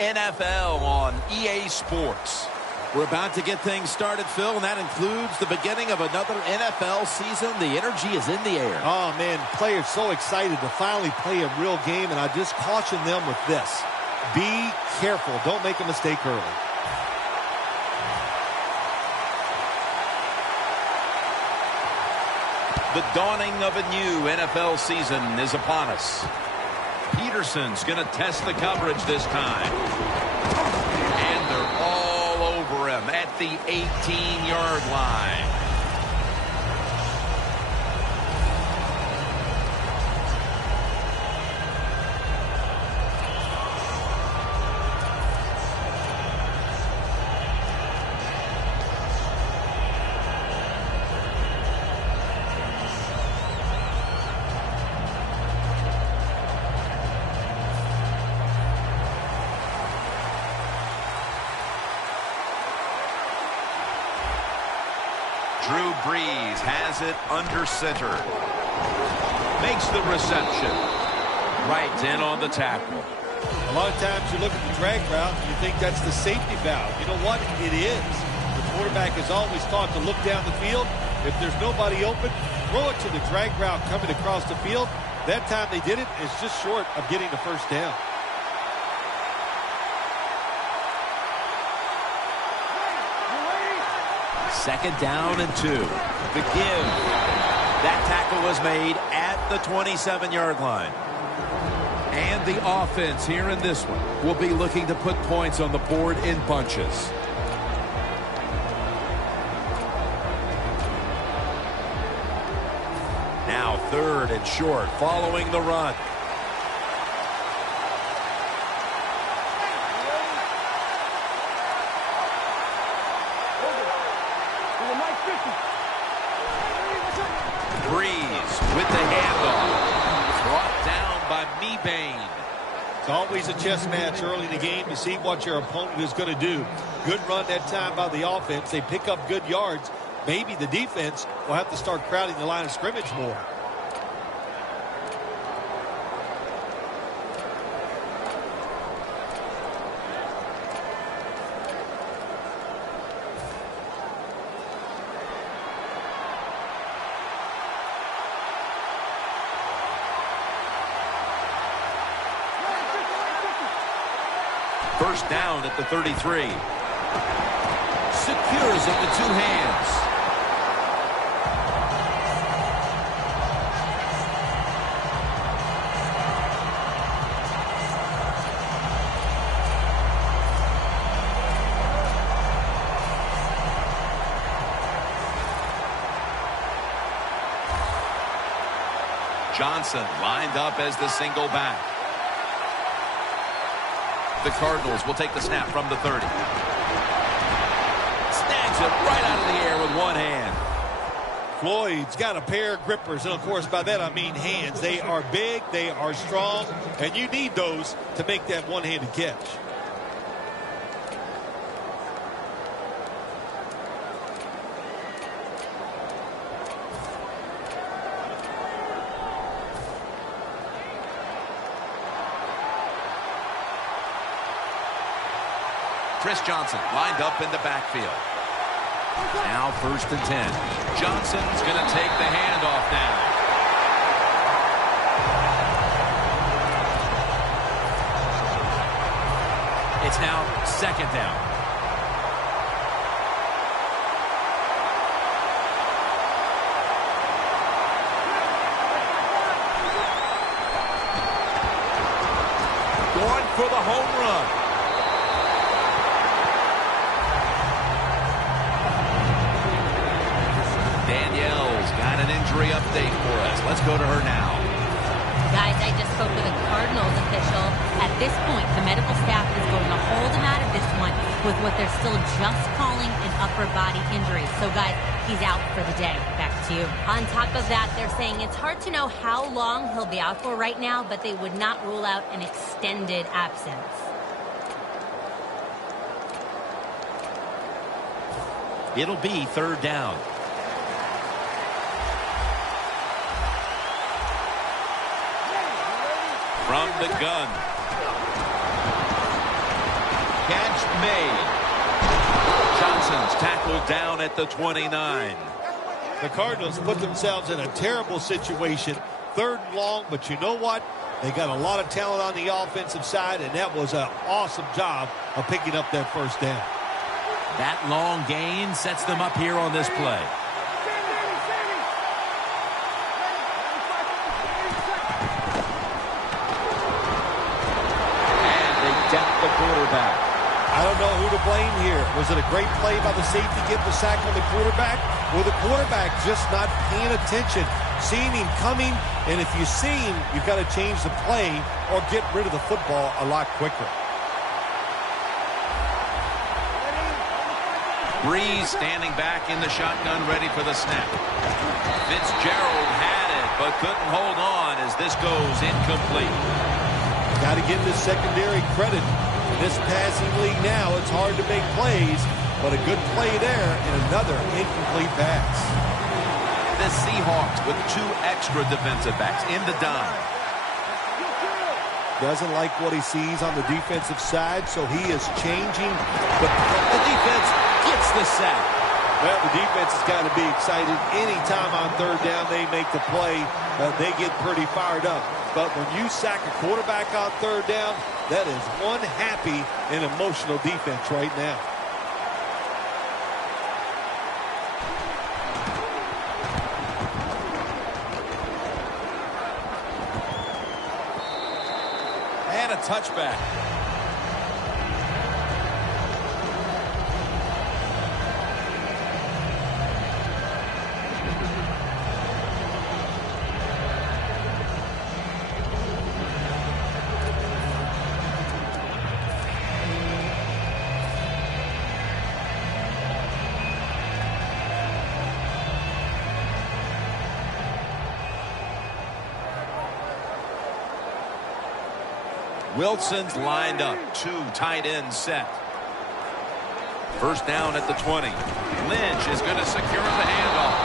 NFL on EA Sports. We're about to get things started, Phil, and that includes the beginning of another NFL season. The energy is in the air. Oh, man, players so excited to finally play a real game, and I just caution them with this. Be careful. Don't make a mistake early. The dawning of a new NFL season is upon us. Peterson's going to test the coverage this time. And they're all over him at the 18-yard line. Drew Brees has it under center. Makes the reception. Right in on the tackle. A lot of times you look at the drag route and you think that's the safety valve. You know what? It is. The quarterback is always taught to look down the field. If there's nobody open, throw it to the drag route coming across the field. That time they did it. It's just short of getting the first down. Second down and 2. The give. That tackle was made at the 27-yard line. And the offense here in this one will be looking to put points on the board in bunches. Now third and short following the run. Brees with the handoff. Brought down by Mebane. It's always a chess match early in the game to see what your opponent is going to do. Good run that time by the offense. They pick up good yards. Maybe the defense will have to start crowding the line of scrimmage more. First down at the 33. Secures it with 2 hands. Johnson lined up as the single back. The Cardinals will take the snap from the 30. Snags it right out of the air with one hand. Floyd's got a pair of grippers, and of course by that I mean hands. They are big, they are strong, and you need those to make that one-handed catch. Chris Johnson lined up in the backfield. Now first and 10. Johnson's going to take the handoff now. It's now second down. Going for the home run. Danielle's got an injury update for us. Let's go to her now. Guys, I just spoke with a Cardinals official. At this point, the medical staff is going to hold him out of this one with what they're still just calling an upper body injury. So, guys, he's out for the day. Back to you. On top of that, they're saying it's hard to know how long he'll be out for right now, but they would not rule out an extended absence. It'll be third down. From the gun. Catch made. Johnson's tackled down at the 29. The Cardinals put themselves in a terrible situation. 3rd and long, but you know what? They got a lot of talent on the offensive side, and that was an awesome job of picking up that first down. That long gain sets them up here on this play. And they decked the quarterback. I don't know who to blame here. Was it a great play by the safety getting the sack on the quarterback? Or the quarterback just not paying attention, seeing him coming, and if you see him, you've got to change the play or get rid of the football a lot quicker. Breeze standing back in the shotgun, ready for the snap. Fitzgerald had it, but couldn't hold on as this goes incomplete. Got to give the secondary credit. In this passing league now, it's hard to make plays, but a good play there and another incomplete pass. The Seahawks with 2 extra defensive backs in the dime. Doesn't like what he sees on the defensive side, so he is changing. But the defense gets the sack. Well, the defense has got to be excited. Anytime on 3rd down they make the play, they get pretty fired up. But when you sack a quarterback on 3rd down, that is one happy and emotional defense right now. And a touchback. Wilson's lined up. 2 tight ends set. First down at the 20. Lynch is going to secure the handoff.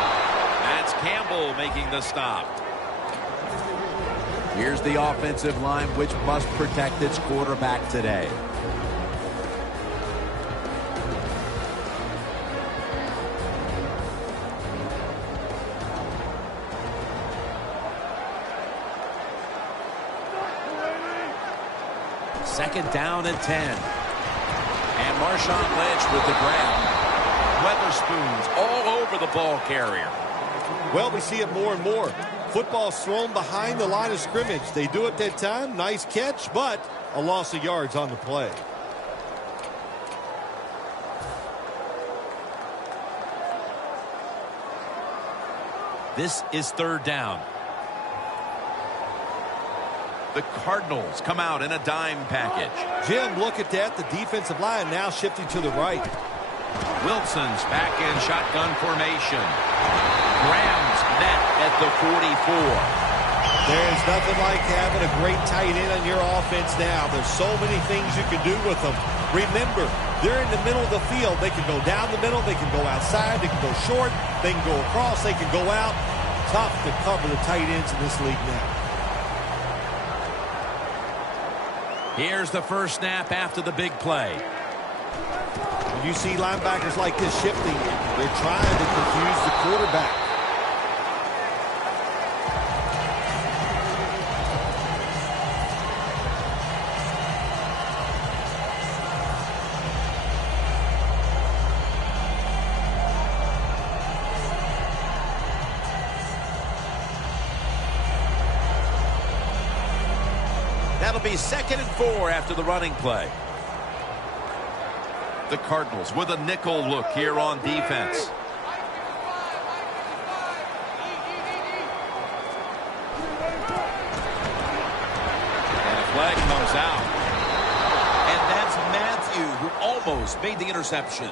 That's Campbell making the stop. Here's the offensive line, which must protect its quarterback today. Second down and 10. And Marshawn Lynch with the grab. Weatherspoons all over the ball carrier. Well, we see it more and more. Football's thrown behind the line of scrimmage. They do it that time. Nice catch, but a loss of yards on the play. This is 3rd down. The Cardinals come out in a dime package. Jim, look at that. The defensive line now shifting to the right. Wilson's back in shotgun formation. Graham's net at the 44. There's nothing like having a great tight end on your offense now. There's so many things you can do with them. Remember, they're in the middle of the field. They can go down the middle. They can go outside. They can go short. They can go across. They can go out. Tough to cover the tight ends in this league now. Here's the first snap after the big play. When you see linebackers like this shifting, they're trying to confuse the quarterback. That'll be 2nd and 4 after the running play. The Cardinals with a nickel look here on defense. And a flag comes out. And that's Matthew, who almost made the interception.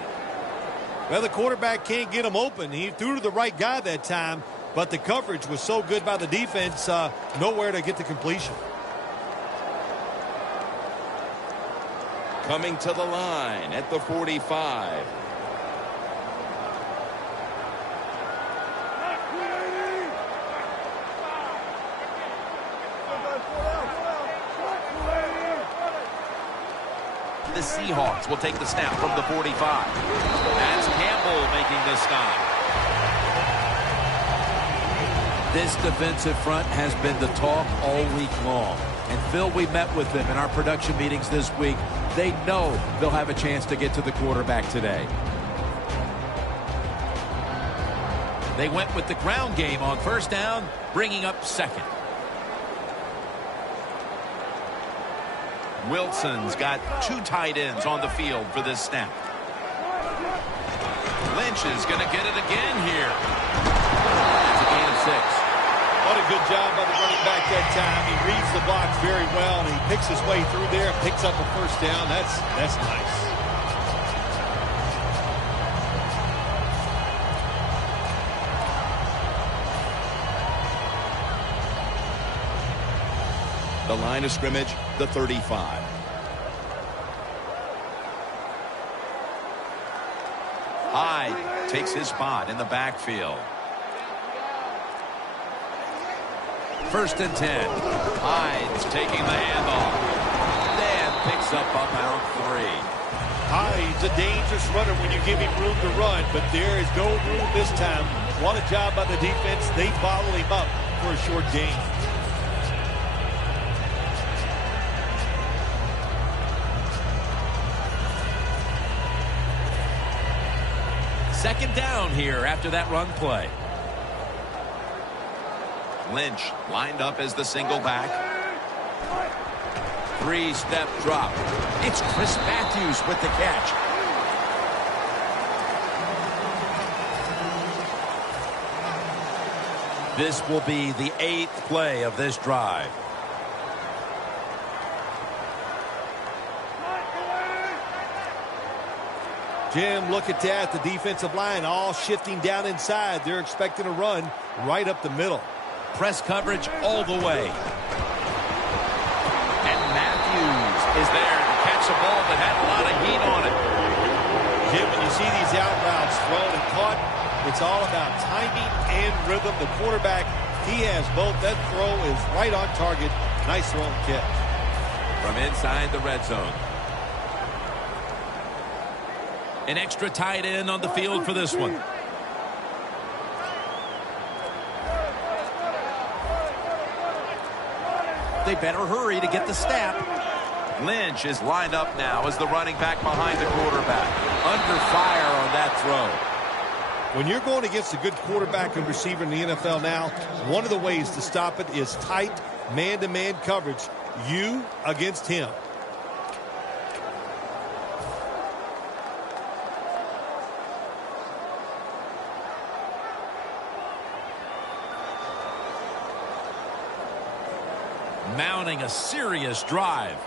Well, the quarterback can't get him open. He threw to the right guy that time, but the coverage was so good by the defense, nowhere to get the completion. Coming to the line at the 45. The Seahawks will take the snap from the 45. That's Campbell making the stop. This defensive front has been the talk all week long. And Phil, we met with them in our production meetings this week. They know they'll have a chance to get to the quarterback today. They went with the ground game on first down, bringing up second. Wilson's got 2 tight ends on the field for this snap. Lynch is going to get it again here. That's a gain of 6. What a good job by the running back that time. He reads the blocks very well, and he picks his way through there and picks up a first down. That's nice. The line of scrimmage, the 35. Hyde takes his spot in the backfield. First and 10. Hyde's taking the handoff. Then picks up about 3. Hyde's a dangerous runner when you give him room to run, but there is no room this time. What a job by the defense. They bottle him up for a short gain. Second down here after that run play. Lynch lined up as the single back. 3-step drop. It's Chris Matthews with the catch. This will be the 8th play of this drive. Jim, look at that. The defensive line all shifting down inside. They're expecting a run right up the middle. Press coverage all the way. And Matthews is there to catch a ball that had a lot of heat on it. Jim, when you see these out routes thrown and caught, it's all about timing and rhythm. The quarterback, he has both. That throw is right on target. Nice throw and catch. From inside the red zone. An extra tight end on the field for this one. They better hurry to get the snap. Lynch is lined up now as the running back behind the quarterback. Under fire on that throw. When you're going against a good quarterback and receiver in the NFL now, one of the ways to stop it is tight man-to-man coverage. You against him. Mounting a serious drive.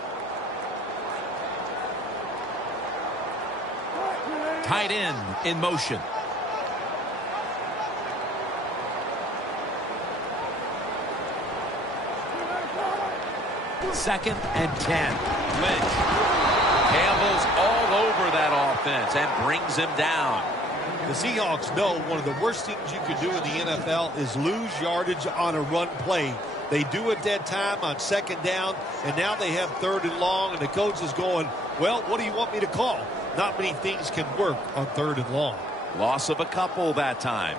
Tight end in motion. Second and 10. Lynch. Campbell's all over that offense and brings him down. The Seahawks know one of the worst things you could do in the NFL is lose yardage on a run play. They do it that time on second down, and now they have third and long, and the coach is going, well, what do you want me to call? Not many things can work on third and long. Loss of a couple that time.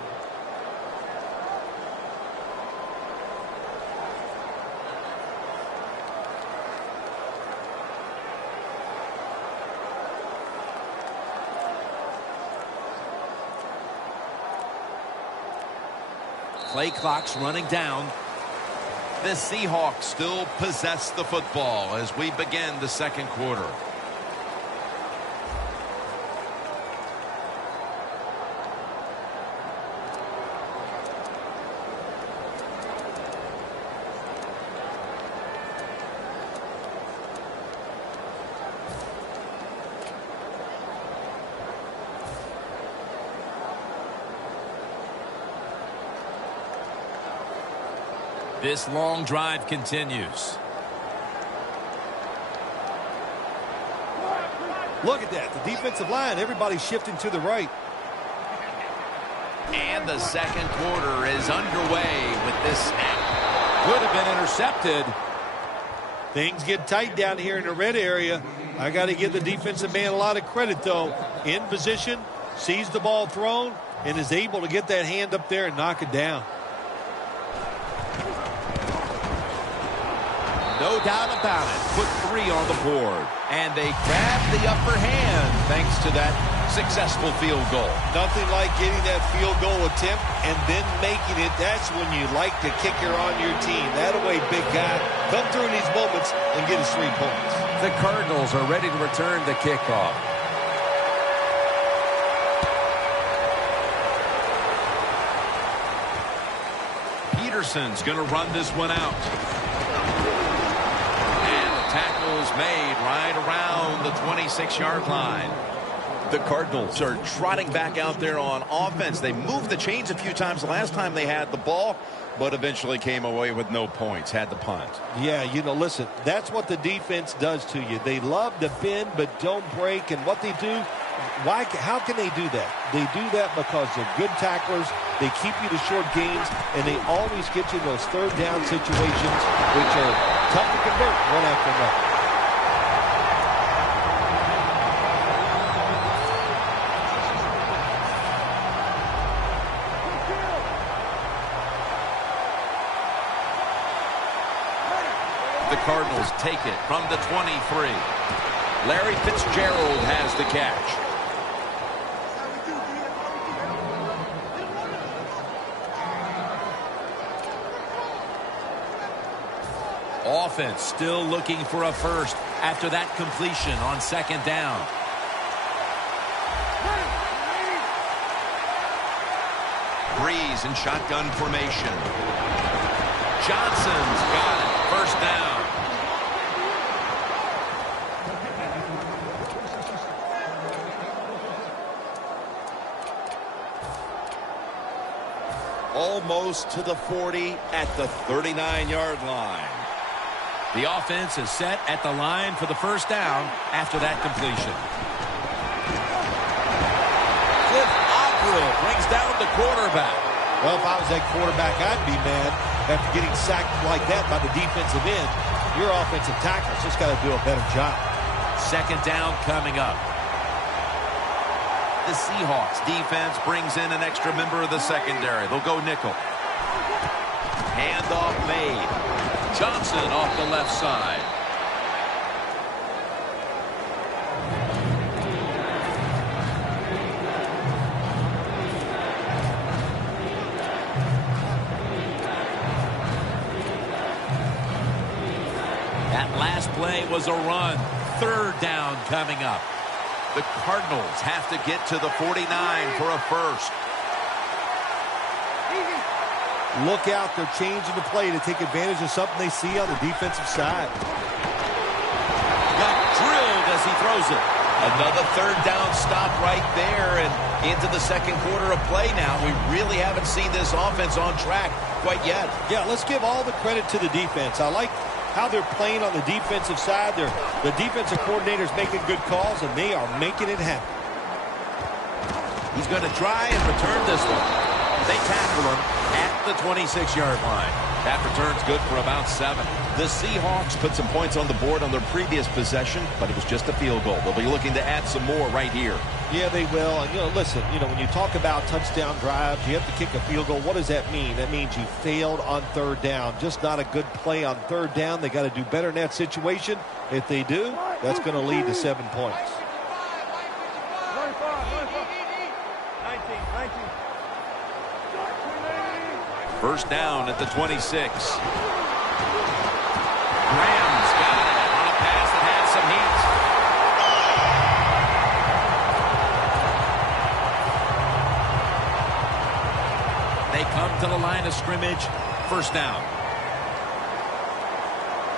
Play clock's running down. The Seahawks still possess the football as we begin the second quarter. This long drive continues. Look at that. The defensive line, everybody's shifting to the right. And the second quarter is underway with this snap. Could have been intercepted. Things get tight down here in the red area. I got to give the defensive man a lot of credit, though. In position, sees the ball thrown, and is able to get that hand up there and knock it down. No doubt about it. Put 3 on the board. And they grab the upper hand thanks to that successful field goal. Nothing like getting that field goal attempt and then making it. That's when you like the kicker on your team. That away, big guy. Come through in these moments and get us 3 points. The Cardinals are ready to return the kickoff. Peterson's going to run this one out. Tackles made right around the 26-yard line. The Cardinals are trotting back out there on offense. They moved the chains a few times last time they had the ball, but eventually came away with no points, had the punt. Yeah, listen, that's what the defense does to you. They love to bend but don't break, and what they do, how can they do that? They do that because they're good tacklers, they keep you to short gains, and they always get you those third down situations, which are tough to convert one after another. The Cardinals take it from the 23. Larry Fitzgerald has the catch. Offense still looking for a first after that completion on 2nd down. Breeze in shotgun formation. Johnson's got it. First down. Almost to the 40 at the 39-yard line. The offense is set at the line for the first down after that completion. Cliff Avril brings down the quarterback. Well, if I was that quarterback, I'd be mad after getting sacked like that by the defensive end. Your offensive tackle's just got to do a better job. 2nd down coming up. The Seahawks defense brings in an extra member of the secondary. They'll go nickel. Handoff made. Johnson off the left side. That last play was a run. 3rd down coming up. The Cardinals have to get to the 49 for a first. Look out, they're changing the play to take advantage of something they see on the defensive side. Got drilled as he throws it. Another 3rd down stop right there, and into the 2nd quarter of play now. We really haven't seen this offense on track quite yet. Yeah, let's give all the credit to the defense. I like how they're playing on the defensive side. The defensive coordinator's making good calls, and they are making it happen. He's going to try and return this one. They tackle him at the 26-yard line. That return's good for about 7. The Seahawks put some points on the board on their previous possession, but it was just a field goal. They'll be looking to add some more right here. Yeah, they will. And, listen, when you talk about touchdown drives, you have to kick a field goal. What does that mean? That means you failed on 3rd down. Just not a good play on 3rd down. They got to do better in that situation. If they do, that's going to lead to 7 points. First down at the 26. Graham's got it on a pass that had some heat. They come to the line of scrimmage. First down.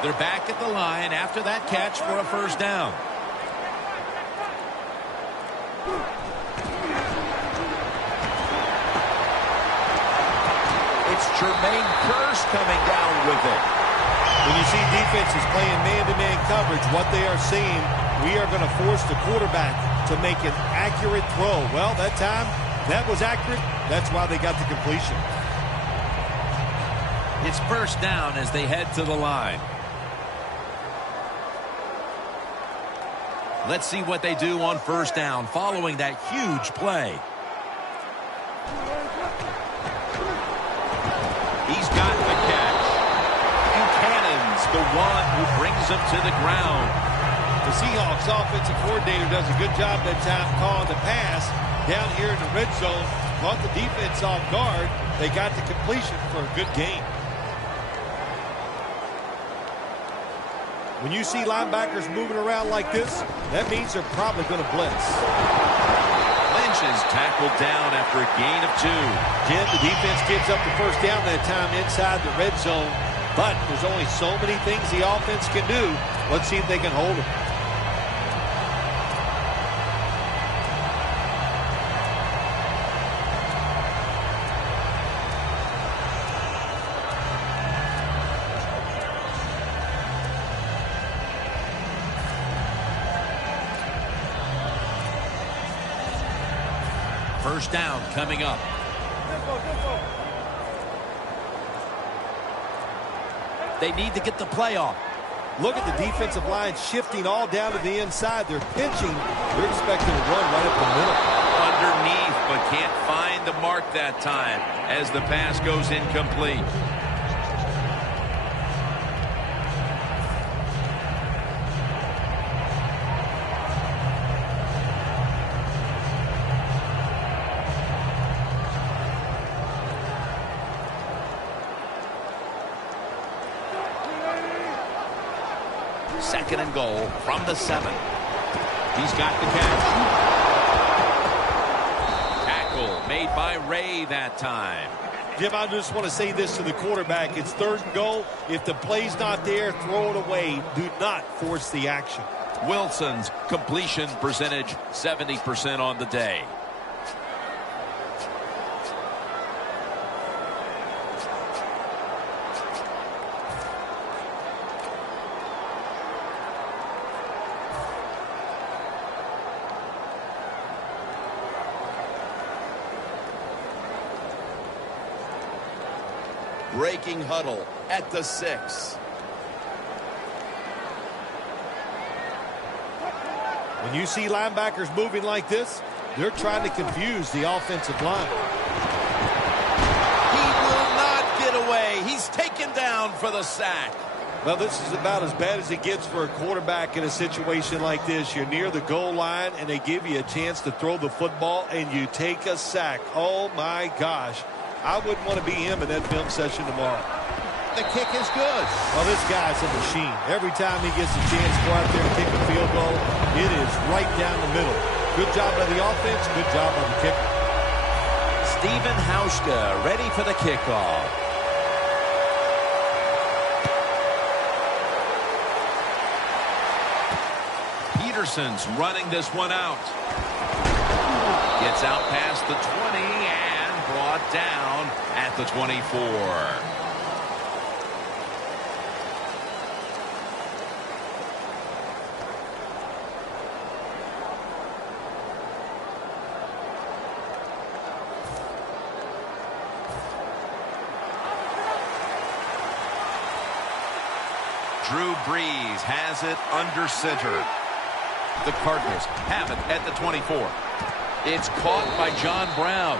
They're back at the line after that catch for a first down. It's Jermaine Kearse coming down with it. When you see defenses playing man-to-man coverage, what they are saying, we are going to force the quarterback to make an accurate throw. Well, that time, that was accurate. That's why they got the completion. It's first down as they head to the line. Let's see what they do on first down following that huge play. He's got the catch. Buchanan's the one who brings him to the ground. The Seahawks offensive coordinator does a good job that time calling the pass down here in the red zone. Brought the defense off guard. They got the completion for a good gain. When you see linebackers moving around like this, that means they're probably going to blitz. Lynch is tackled down after a gain of 2. Jim, the defense gives up the first down that time inside the red zone. But there's only so many things the offense can do. Let's see if they can hold them. First down coming up. They need to get the play off. Look at the defensive line shifting all down to the inside. They're pitching. They're expecting to run right up the middle. Underneath, but can't find the mark that time as the pass goes incomplete. Second and goal from the 7. He's got the catch. Tackle made by Ray that time. Jim, I just want to say this to the quarterback. It's third and goal. If the play's not there, throw it away. Do not force the action. Wilson's completion percentage 70% on the day. Breaking huddle at the 6. When you see linebackers moving like this, they're trying to confuse the offensive line. He will not get away. He's taken down for the sack. Well, this is about as bad as it gets for a quarterback in a situation like this. You're near the goal line, and they give you a chance to throw the football, and you take a sack. Oh, my gosh. I wouldn't want to be him in that film session tomorrow. The kick is good. Well, this guy's a machine. Every time he gets a chance to go out there and kick a field goal, it is right down the middle. Good job by the offense, good job by the kicker. Stephen Hauschka ready for the kickoff. Peterson's running this one out. Gets out past the 20 and brought down at the 24. Drew Brees has it under center. The Cardinals have it at the 24. It's caught by John Brown.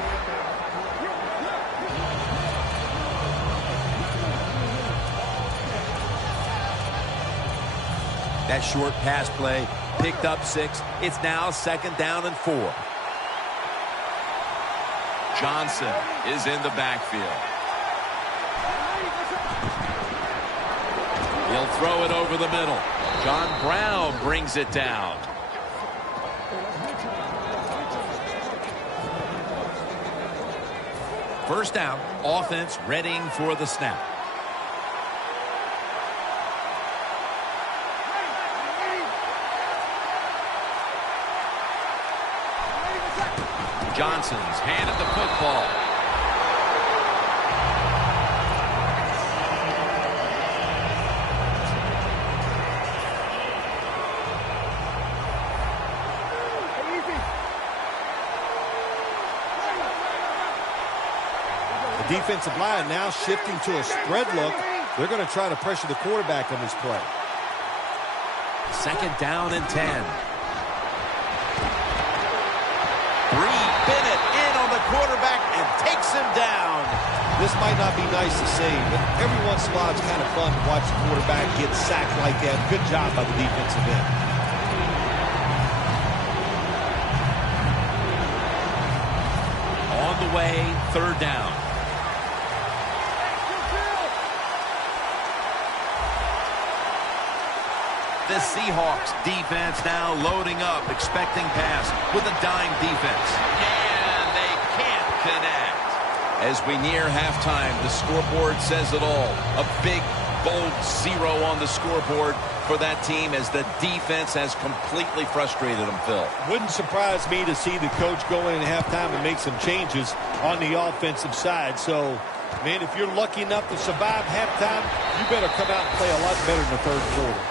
That short pass play picked up 6. It's now second down and 4. Johnson is in the backfield. He'll throw it over the middle. John Brown brings it down. First down, offense readying for the snap. Johnson's handed the football. Defensive line now shifting to a spread look. They're going to try to pressure the quarterback on this play. Second down and 10. Breed Bennett in on the quarterback and takes him down. This might not be nice to say, but every once in a while it's kind of fun to watch the quarterback get sacked like that. Good job by the defensive end. On the way, third down. The Seahawks defense now loading up, expecting pass with a dime defense. And they can't connect. As we near halftime, the scoreboard says it all. A big, bold 0 on the scoreboard for that team as the defense has completely frustrated them, Phil. Wouldn't surprise me to see the coach go in at halftime and make some changes on the offensive side. So, man, if you're lucky enough to survive halftime, you better come out and play a lot better in the third quarter.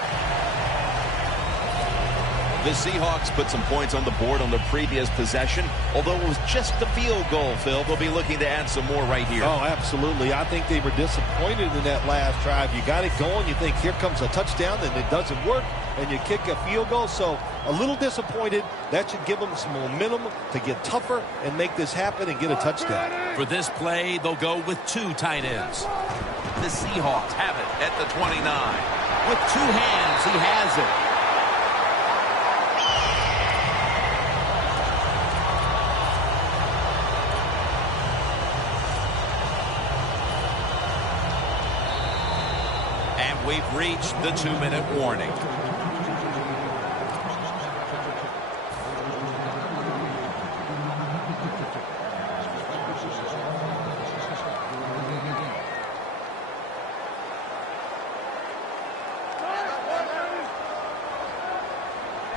The Seahawks put some points on the board on the previous possession. Although it was just a field goal, Phil, they'll be looking to add some more right here. Oh, absolutely. I think they were disappointed in that last drive. You got it going. You think, here comes a touchdown, and it doesn't work, and you kick a field goal. So a little disappointed. That should give them some momentum to get tougher and make this happen and get a touchdown. For this play, they'll go with 2 tight ends. The Seahawks have it at the 29. With 2 hands, he has it. We've reached the 2-minute warning.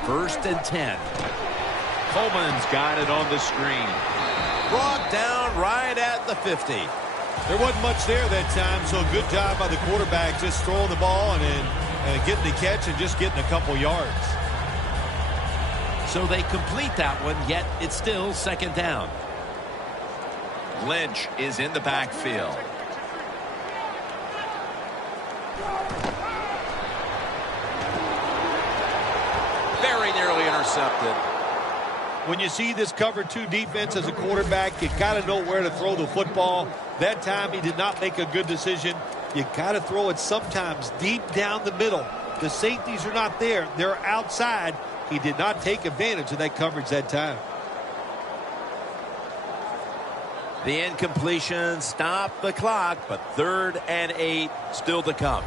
First and 10. Coleman's got it on the screen. Brought down right at the 50. There wasn't much there that time, so good job by the quarterback just throwing the ball and getting the catch and just getting a couple yards. So they complete that one, yet it's still second down. Lynch is in the backfield. Very nearly intercepted. When you see this cover 2 defense as a quarterback, you got to know where to throw the football. That time he did not make a good decision. You got to throw it sometimes deep down the middle. The safeties are not there. They're outside. He did not take advantage of that coverage that time. The incompletion stopped the clock, but 3rd and 8 still to come.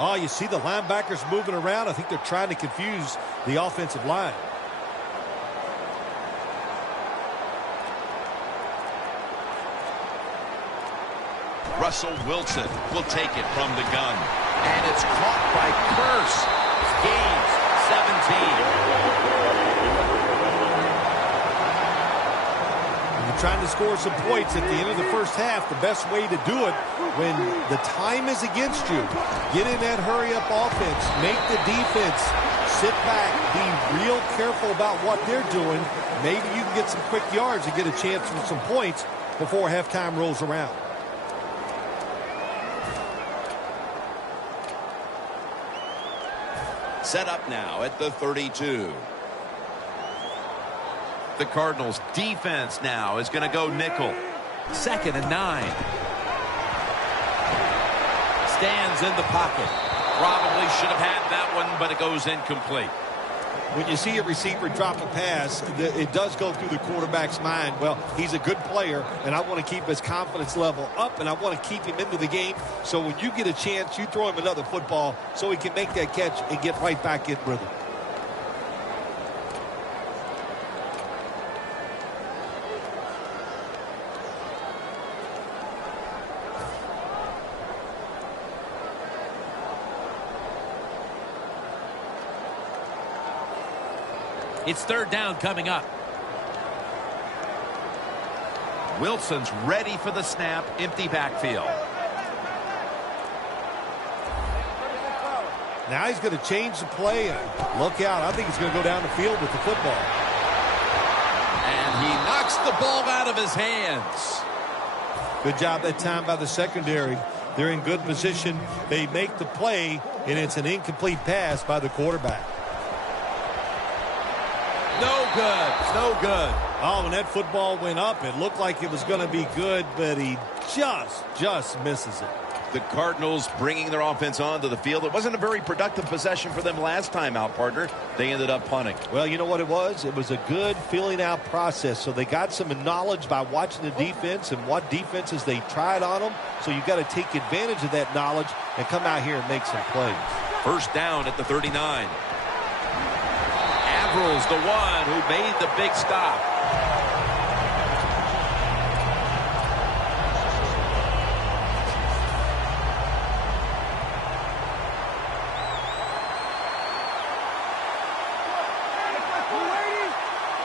Oh, you see the linebackers moving around. I think they're trying to confuse the offensive line. Russell Wilson will take it from the gun. And it's caught by Kearse. Gains 17. You're trying to score some points at the end of the first half. The best way to do it when the time is against you, get in that hurry-up offense. Make the defense sit back. Be real careful about what they're doing. Maybe you can get some quick yards and get a chance for some points before halftime rolls around. Set up now at the 32. The Cardinals defense now is going to go nickel. 2nd and 9. Stands in the pocket. Probably should have had that one, but it goes incomplete. When you see a receiver drop a pass, it does go through the quarterback's mind. Well, he's a good player, and I want to keep his confidence level up, and I want to keep him into the game. So when you get a chance, you throw him another football so he can make that catch and get right back in rhythm. It's 3rd down coming up. Wilson's ready for the snap. Empty backfield. Now he's going to change the play. And look out. I think he's going to go down the field with the football. And he knocks the ball out of his hands. Good job that time by the secondary. They're in good position. They make the play, and it's an incomplete pass by the quarterback. good. No good. Oh, when that football went up, it looked like it was going to be good, but he just misses it. The Cardinals bringing their offense onto the field. It wasn't a very productive possession for them last time out, partner. They ended up punting. Well, you know what it was? It was a good filling out process. So they got some knowledge by watching the defense and what defenses they tried on them. So you got to take advantage of that knowledge and come out here and make some plays. First down at the 39. Avrils, the one who made the big stop.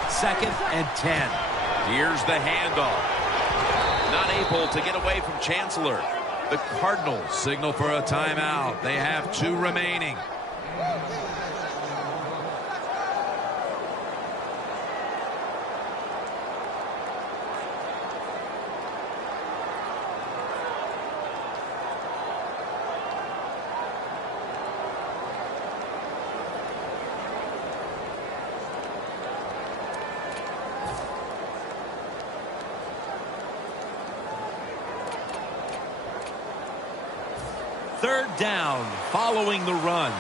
Second and 10. Here's the handoff. Not able to get away from Chancellor. The Cardinals signal for a timeout. They have 2 remaining. Third down following the run.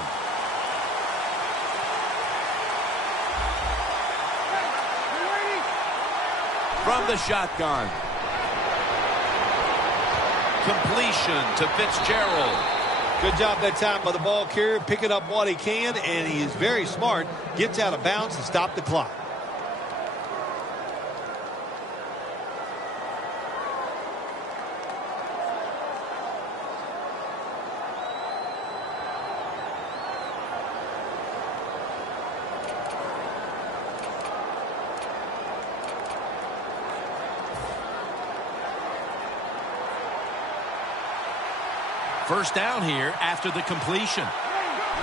From the shotgun. Completion to Fitzgerald. Good job that time by the ball carrier, picking up what he can, and he is very smart. Gets out of bounds and stop the clock. First down here after the completion.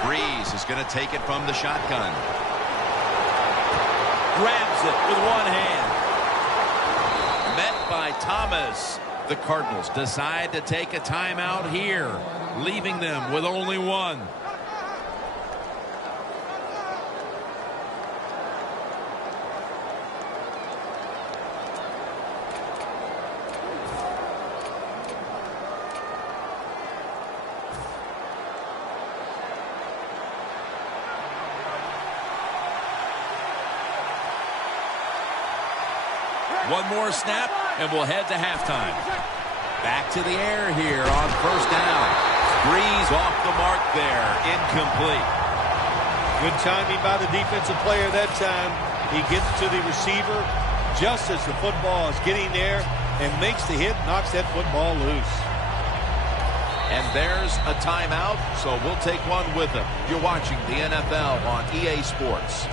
Breeze is going to take it from the shotgun. Grabs it with one hand. Met by Thomas. The Cardinals decide to take a timeout here, leaving them with only one. One more snap, and we'll head to halftime. Back to the air here on first down. Breeze off the mark there. Incomplete. Good timing by the defensive player that time. He gets to the receiver just as the football is getting there and makes the hit, knocks that football loose. And there's a timeout, so we'll take one with them. You're watching the NFL on EA Sports.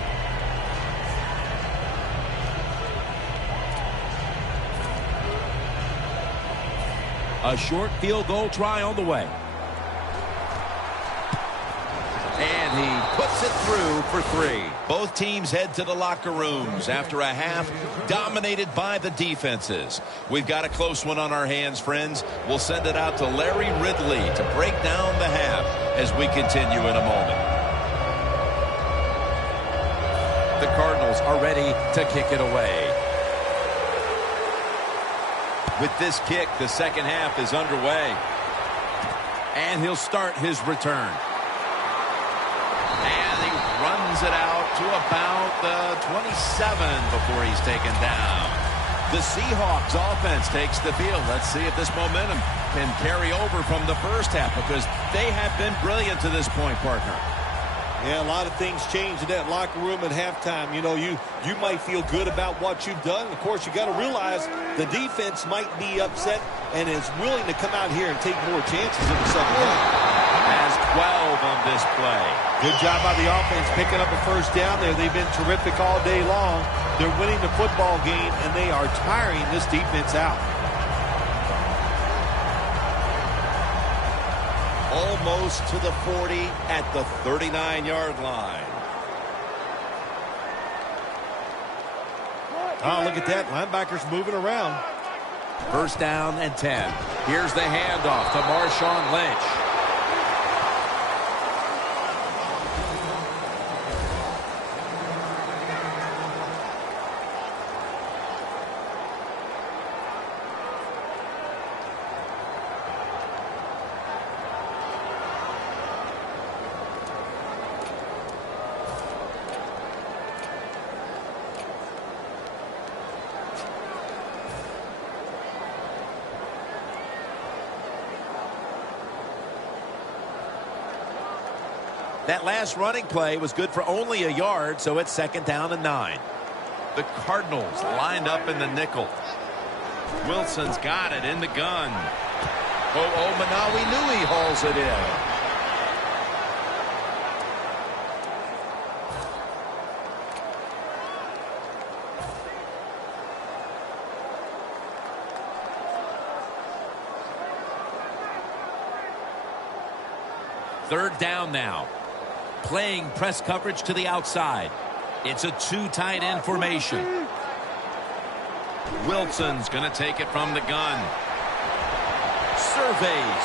A short field goal try on the way. And he puts it through for 3. Both teams head to the locker rooms after a half dominated by the defenses. We've got a close one on our hands, friends. We'll send it out to Larry Ridley to break down the half as we continue in a moment. The Cardinals are ready to kick it away. With this kick, the second half is underway. And he'll start his return. And he runs it out to about the 27 before he's taken down. The Seahawks offense takes the field. Let's see if this momentum can carry over from the first half, because they have been brilliant to this point, partner. Yeah, a lot of things change in that locker room at halftime. You know, you might feel good about what you've done. Of course, you got to realize the defense might be upset and is willing to come out here and take more chances in the second half. Has 12 on this play. Good job by the offense picking up a first down there. They've been terrific all day long. They're winning the football game, and they are tiring this defense out. Almost to the 40 at the 39-yard line. Oh, look at that. Linebackers moving around. First down and 10. Here's the handoff to Marshawn Lynch. That last running play was good for only a yard, so it's 2nd down and 9. The Cardinals lined up in the nickel. Wilson's got it in the gun. Manawi Nui hauls it in. Third down now. Playing press coverage to the outside. It's a 2 tight end formation. Wilson's going to take it from the gun. Surveys.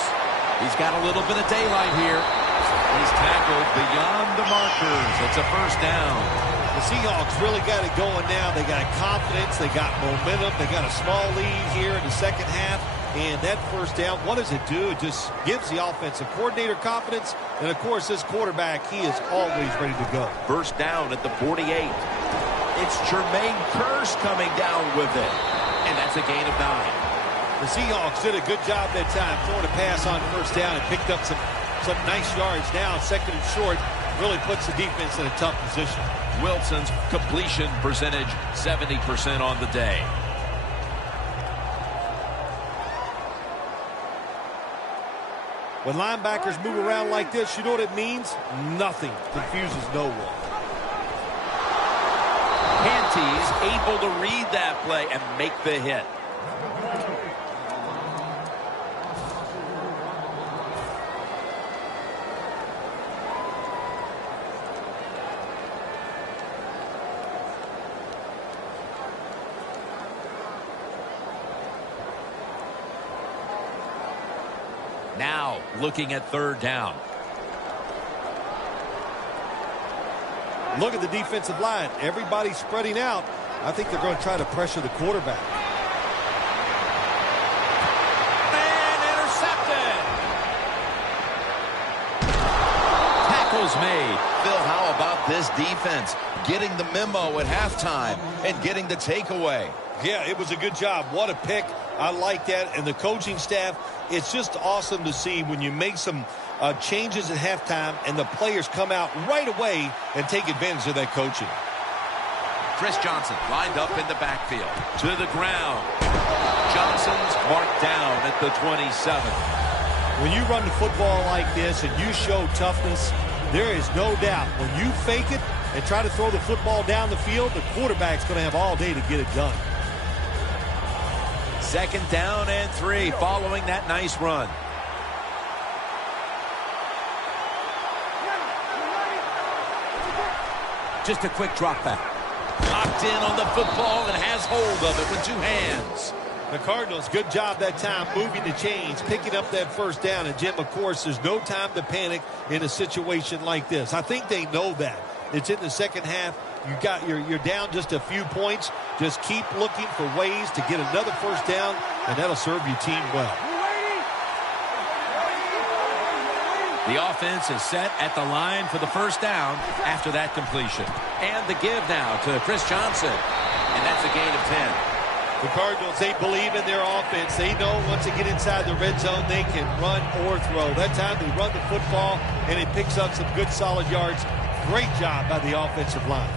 He's got a little bit of daylight here. He's tackled beyond the markers. It's a 1st down. The Seahawks really got it going now. They got confidence. They got momentum. They got a small lead here in the second half. And that 1st down, what does it do? It just gives the offensive coordinator confidence. And, of course, this quarterback, he is always ready to go. 1st down at the 48. It's Jermaine Kearse coming down with it. And that's a gain of 9. The Seahawks did a good job that time throwing a pass on 1st down and picked up some nice yards. Now, 2nd and short, really puts the defense in a tough position. Wilson's completion percentage, 70% on the day. When linebackers move around like this, you know what it means? Nothing confuses no one. Canty is able to read that play and make the hit. Now, looking at 3rd down. Look at the defensive line. Everybody's spreading out. I think they're going to try to pressure the quarterback. And intercepted. Tackles made. Phil, how about this defense? Getting the memo at halftime and getting the takeaway. Yeah, it was a good job. What a pick. I like that. And the coaching staff, it's just awesome to see when you make some changes at halftime and the players come out right away and take advantage of that coaching. Chris Johnson lined up in the backfield. To the ground. Johnson's marked down at the 27. When you run the football like this and you show toughness, there is no doubt when you fake it and try to throw the football down the field, the quarterback's going to have all day to get it done. 2nd down and 3 following that nice run. Just a quick drop back. Locked in on the football and has hold of it with 2 hands. The Cardinals, good job that time moving the chains, picking up that 1st down. And, Jim, of course, there's no time to panic in a situation like this. I think they know that. It's in the second half. You're down just a few points. Just keep looking for ways to get another 1st down, and that'll serve your team well. The offense is set at the line for the 1st down after that completion. And the give now to Chris Johnson. And that's a gain of 10. The Cardinals, they believe in their offense. They know once they get inside the red zone, they can run or throw. That time they run the football, and it picks up some good solid yards. Great job by the offensive line.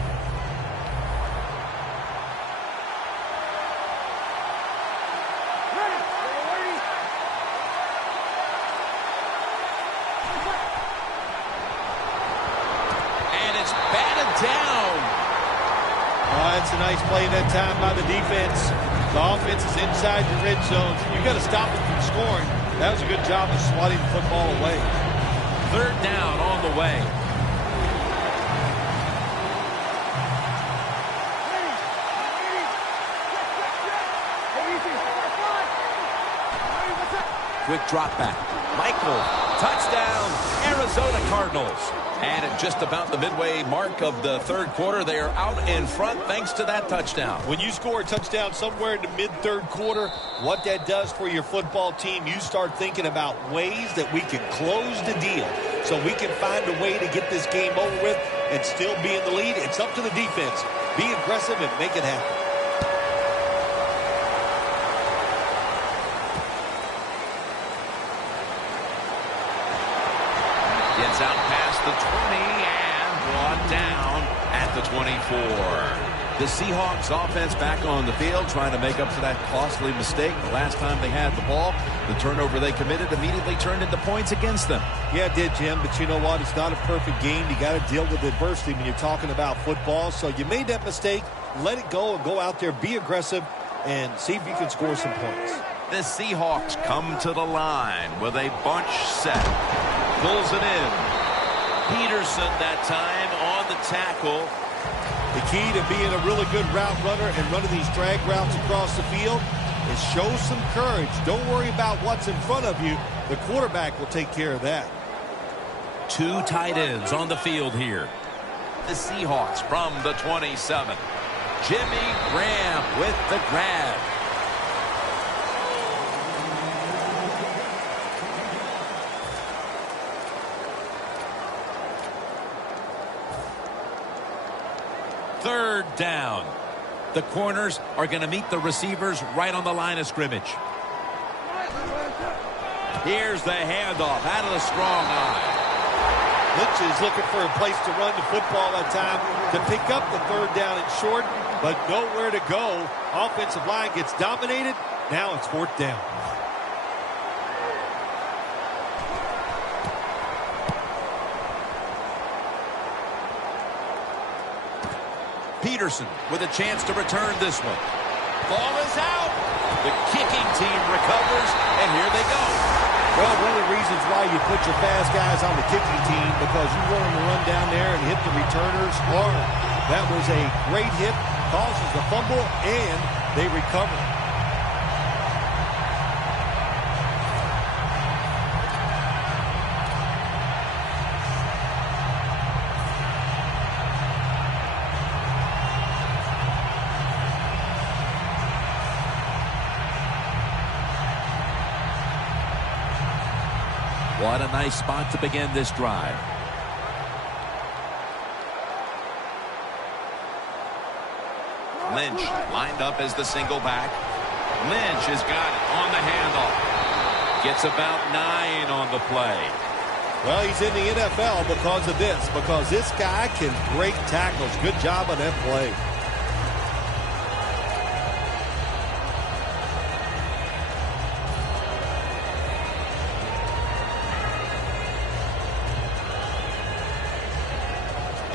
That's a nice play that time by the defense. The offense is inside the red zone. You got to stop them from scoring. That was a good job of swatting the football away. 3rd down on the way. Quick drop back. Michael, touchdown, Arizona Cardinals. And at just about the midway mark of the 3rd quarter, they are out in front thanks to that touchdown. When you score a touchdown somewhere in the mid-3rd quarter, what that does for your football team, you start thinking about ways that we can close the deal so we can find a way to get this game over with and still be in the lead. It's up to the defense. Be aggressive and make it happen. Gets out past the 20 down at the 24. The Seahawks offense back on the field trying to make up for that costly mistake. The last time they had the ball, the turnover they committed immediately turned into points against them. Yeah, it did, Jim, but you know what? It's not a perfect game. You got to deal with adversity when you're talking about football. So you made that mistake. Let it go and go out there, be aggressive, and see if you can score some points. The Seahawks come to the line with a bunch set. Pulls it in. Peterson that time on the tackle. The key to being a really good route runner and running these drag routes across the field is show some courage. Don't worry about what's in front of you. The quarterback will take care of that. Two tight ends on the field here. The Seahawks from the 27. Jimmy Graham with the grab. Third down. The corners are going to meet the receivers right on the line of scrimmage. Here's the handoff out of the strong eye. Lynch is looking for a place to run the football that time to pick up the third down and short, but nowhere to go. Offensive line gets dominated. Now it's fourth down. Peterson with a chance to return this one. Ball is out. The kicking team recovers, and here they go. Well, one of the reasons why you put your fast guys on the kicking team, because you want them to run down there and hit the returners hard. That was a great hit, causes the fumble, and they recover. What a nice spot to begin this drive. Lynch lined up as the single back. Lynch has got it on the handoff. Gets about 9 on the play. Well, he's in the NFL because of this, because this guy can break tackles. Good job on that play.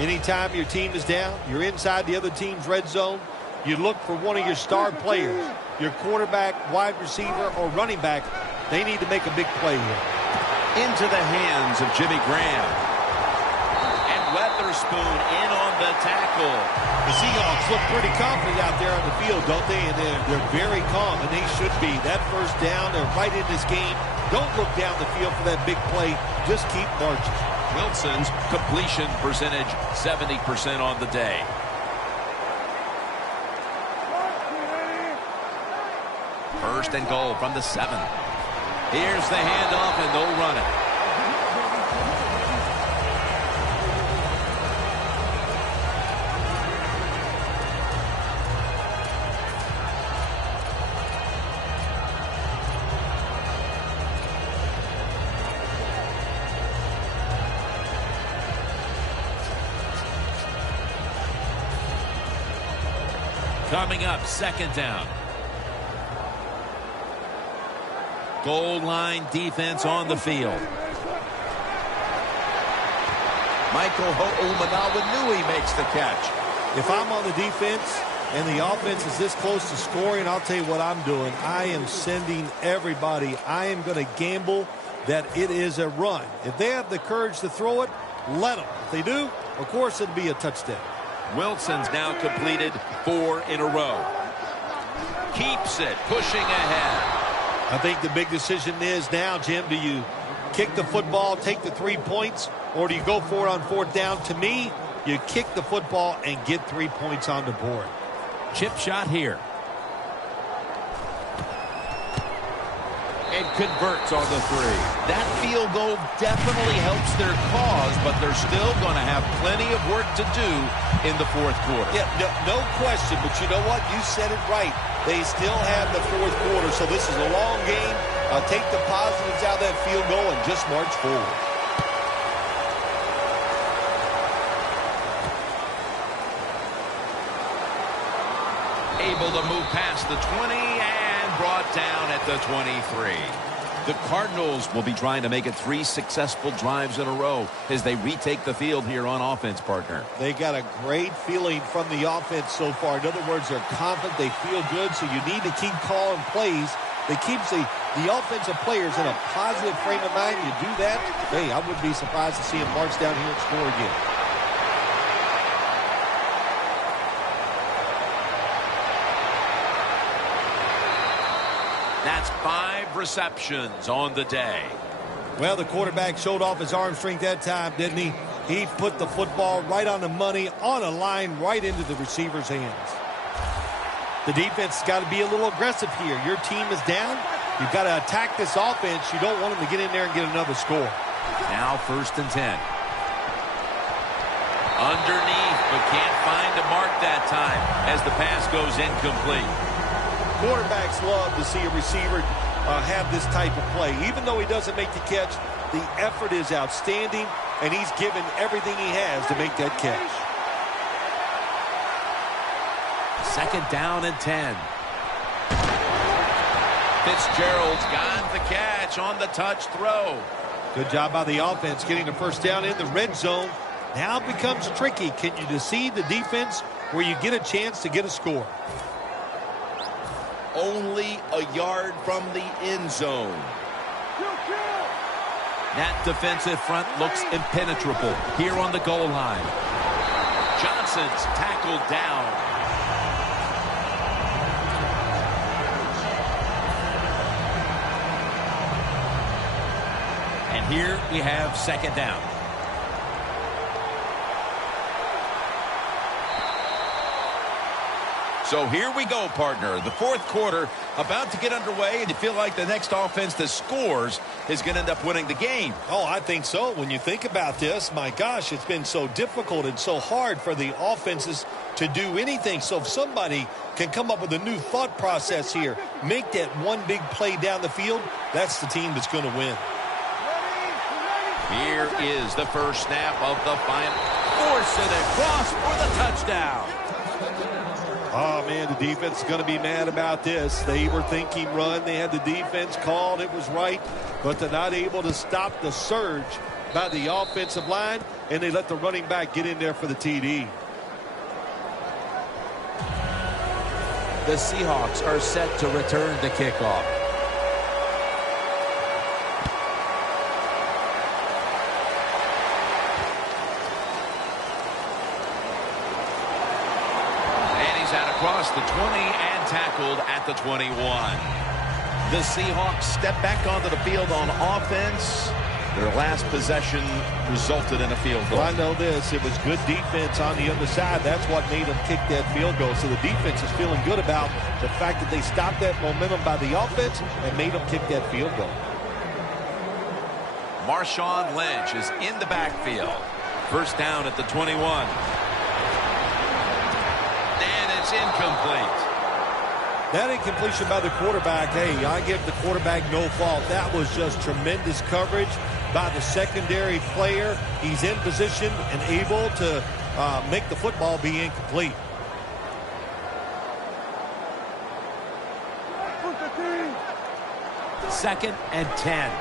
Anytime your team is down, you're inside the other team's red zone, you look for one of your star players, your quarterback, wide receiver, or running back. They need to make a big play here. Into the hands of Jimmy Graham. And Weatherspoon in on the tackle. The Seahawks look pretty confident out there on the field, don't they? And they're very calm, and they should be. That first down, they're right in this game. Don't look down the field for that big play. Just keep marching. Wilson's completion percentage 70% on the day. First and goal from the 7. Here's the handoff, and they'll run it. Coming up, second down. Goal line defense on the field. Michael Ho'omanawanui makes the catch. If I'm on the defense and the offense is this close to scoring, I'll tell you what I'm doing. I am sending everybody. I am going to gamble that it is a run. If they have the courage to throw it, let them. If they do, of course, it'll be a touchdown. Wilson's now completed 4 in a row. Keeps it, pushing ahead. I think the big decision is now, Jim, do you kick the football, take the 3 points, or do you go for it on fourth down? To me, you kick the football and get 3 points on the board. Chip shot here. And converts on the 3. That field goal definitely helps their cause, but they're still going to have plenty of work to do in the fourth quarter. Yeah, no question, but you know what? You said it right. They still have the fourth quarter, so this is a long game. Take the positives out of that field goal and just march forward. able to move past the 20 and brought down at the 23. The Cardinals will be trying to make it 3 successful drives in a row as they retake the field here on offense, partner. They got a great feeling from the offense so far. In other words, they're confident, they feel good, so you need to keep calling plays. They keep the offensive players in a positive frame of mind. You do that, hey, I wouldn't be surprised to see them march down here and score again. That's 5 receptions on the day. Well, the quarterback showed off his arm strength that time, didn't he? He put the football right on the money, on a line, right into the receiver's hands. The defense has got to be a little aggressive here. Your team is down. You've got to attack this offense. You don't want them to get in there and get another score. Now 1st and 10. Underneath, but can't find a mark that time as the pass goes incomplete. Quarterbacks love to see a receiver have this type of play. Even though he doesn't make the catch, the effort is outstanding, and he's given everything he has to make that catch. 2nd down and 10. Fitzgerald's got the catch on the touch throw. Good job by the offense getting the 1st down in the red zone. Now it becomes tricky. Can you deceive the defense where you get a chance to get a score? Only a yard from the end zone. That defensive front looks impenetrable here on the goal line. Johnson's tackled down. And here we have 2nd down. So here we go, partner. The 4th quarter about to get underway, and you feel like the next offense that scores is going to end up winning the game. Oh, I think so. When you think about this, my gosh, it's been so difficult and so hard for the offenses to do anything. So if somebody can come up with a new thought process here, make that one big play down the field, that's the team that's going to win. Here is the first snap of the final. Force it across for the touchdown. Oh, man, the defense is going to be mad about this. They were thinking run. They had the defense called. It was right. But they're not able to stop the surge by the offensive line, and they let the running back get in there for the TD. The Seahawks are set to return the kickoff. Across the 20 and tackled at the 21. The Seahawks step back onto the field on offense. Their last possession resulted in a field goal. Well, I know this. It was good defense on the other side. That's what made them kick that field goal. So the defense is feeling good about the fact that they stopped that momentum by the offense and made them kick that field goal. Marshawn Lynch is in the backfield. 1st down at the 21. Incomplete. That incompletion by the quarterback, hey, I give the quarterback no fault. That was just tremendous coverage by the secondary player. He's in position and able to make the football be incomplete. Second and 10.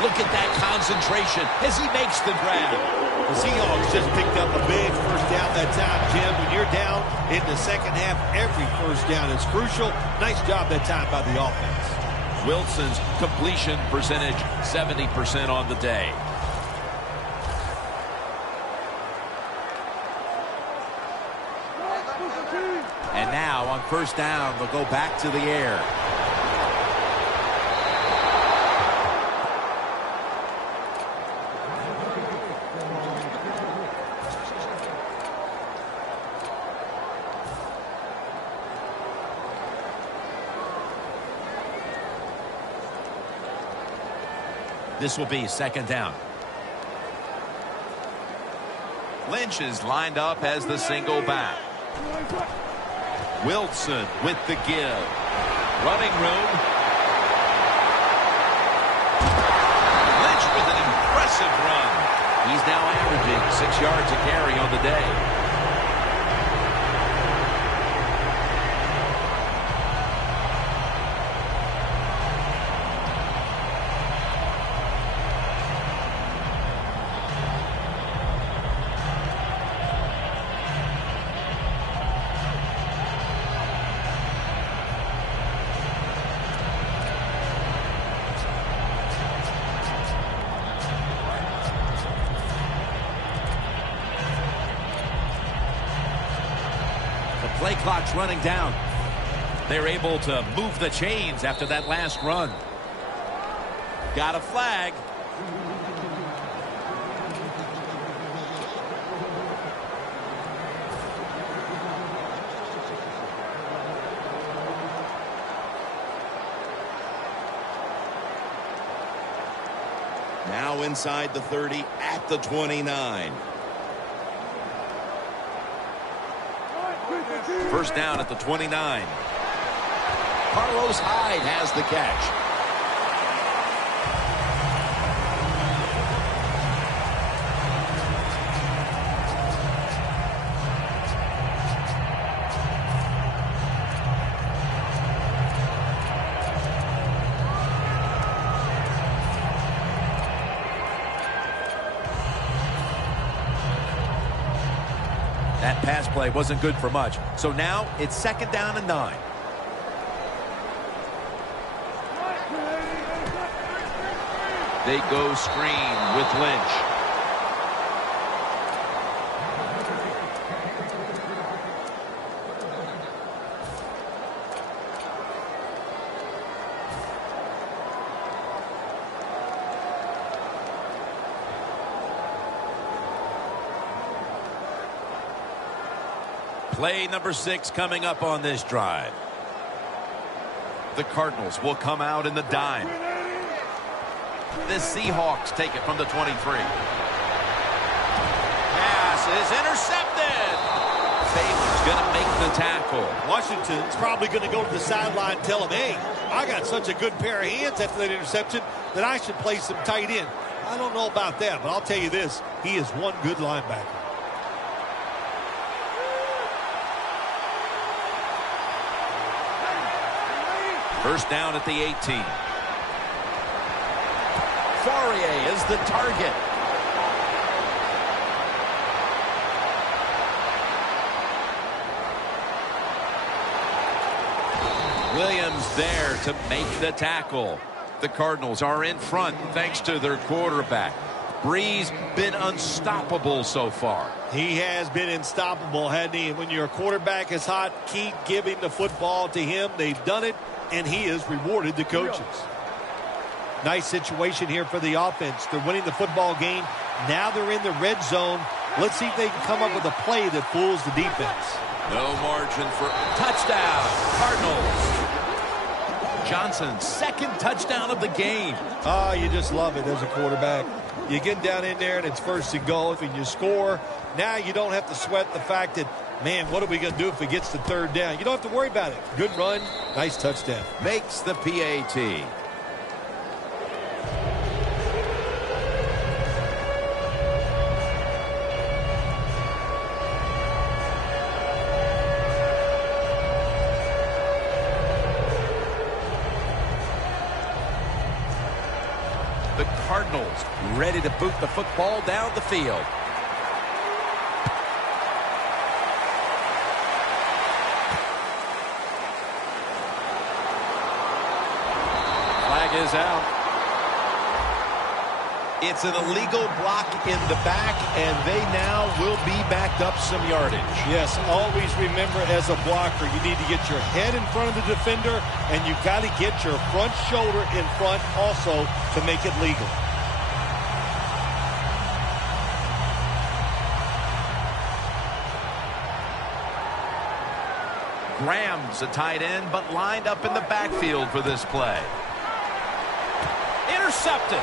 Look at that concentration as he makes the grab. The Seahawks just picked up a big 1st down that time, Jim. When you're down in the 2nd half, every 1st down is crucial. Nice job that time by the offense. Wilson's completion percentage, 70% on the day. And now on 1st down, they'll go back to the air. This will be 2nd down. Lynch is lined up as the single back. Wilson with the give. Running room. Lynch with an impressive run. He's now averaging 6 yards a carry on the day. Play clock's running down. They're able to move the chains after that last run. Got a flag. Now inside the 30 at the 29. First down at the 29. Carlos Hyde has the catch. That pass play wasn't good for much. So now it's 2nd down and 9. They go screen with Lynch. Play number 6 coming up on this drive. The Cardinals will come out in the dime. The Seahawks take it from the 23. Pass is intercepted. Baker's going to make the tackle. Washington's probably going to go to the sideline and tell him, hey, I got such a good pair of hands after that interception that I should play some tight end. I don't know about that, but I'll tell you this. He is one good linebacker. First down at the 18. Fourier is the target. Williams there to make the tackle. The Cardinals are in front thanks to their quarterback. Breeze been unstoppable so far. He has been unstoppable, hasn't he? And when your quarterback is hot, keep giving the football to him. They've done it, and he has rewarded the coaches. Nice situation here for the offense. They're winning the football game. Now they're in the red zone. Let's see if they can come up with a play that fools the defense. No margin for touchdown. Cardinals. Johnson's 2nd touchdown of the game. Oh, you just love it as a quarterback. You get down in there and it's 1st and goal and you score. Now you don't have to sweat the fact that, man, what are we going to do if it gets to 3rd down? You don't have to worry about it. Good run, nice touchdown. Makes the PAT. The Cardinals ready to boot the football down the field. Flag is out. It's an illegal block in the back, and they now will be backed up some yardage. Yes, always remember as a blocker, you need to get your head in front of the defender, and you've got to get your front shoulder in front also to make it legal. Graham's a tight end, but lined up in the backfield for this play. Intercepted.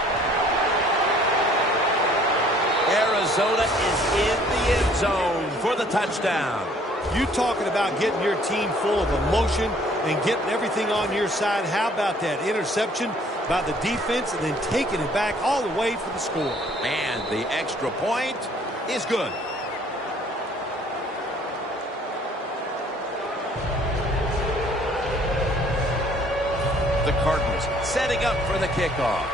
Arizona is in the end zone for the touchdown. You talking about getting your team full of emotion and getting everything on your side. How about that interception by the defense and then taking it back all the way for the score? And the extra point is good. The Cardinals setting up for the kickoff.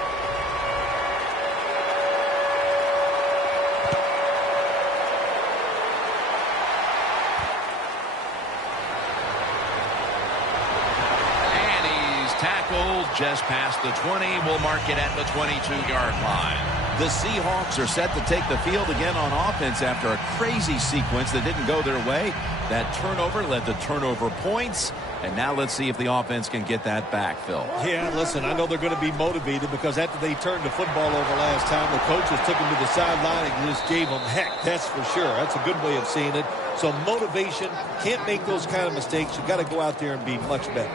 And he's tackled just past the 20. We'll mark it at the 22-yard line. The Seahawks are set to take the field again on offense after a crazy sequence that didn't go their way. That turnover led to turnover points. And now let's see if the offense can get that back, Phil. Yeah, listen, I know they're going to be motivated because after they turned the football over last time, the coaches took them to the sideline and just gave them heck, that's for sure. That's a good way of seeing it. So motivation, can't make those kind of mistakes. You've got to go out there and be much better.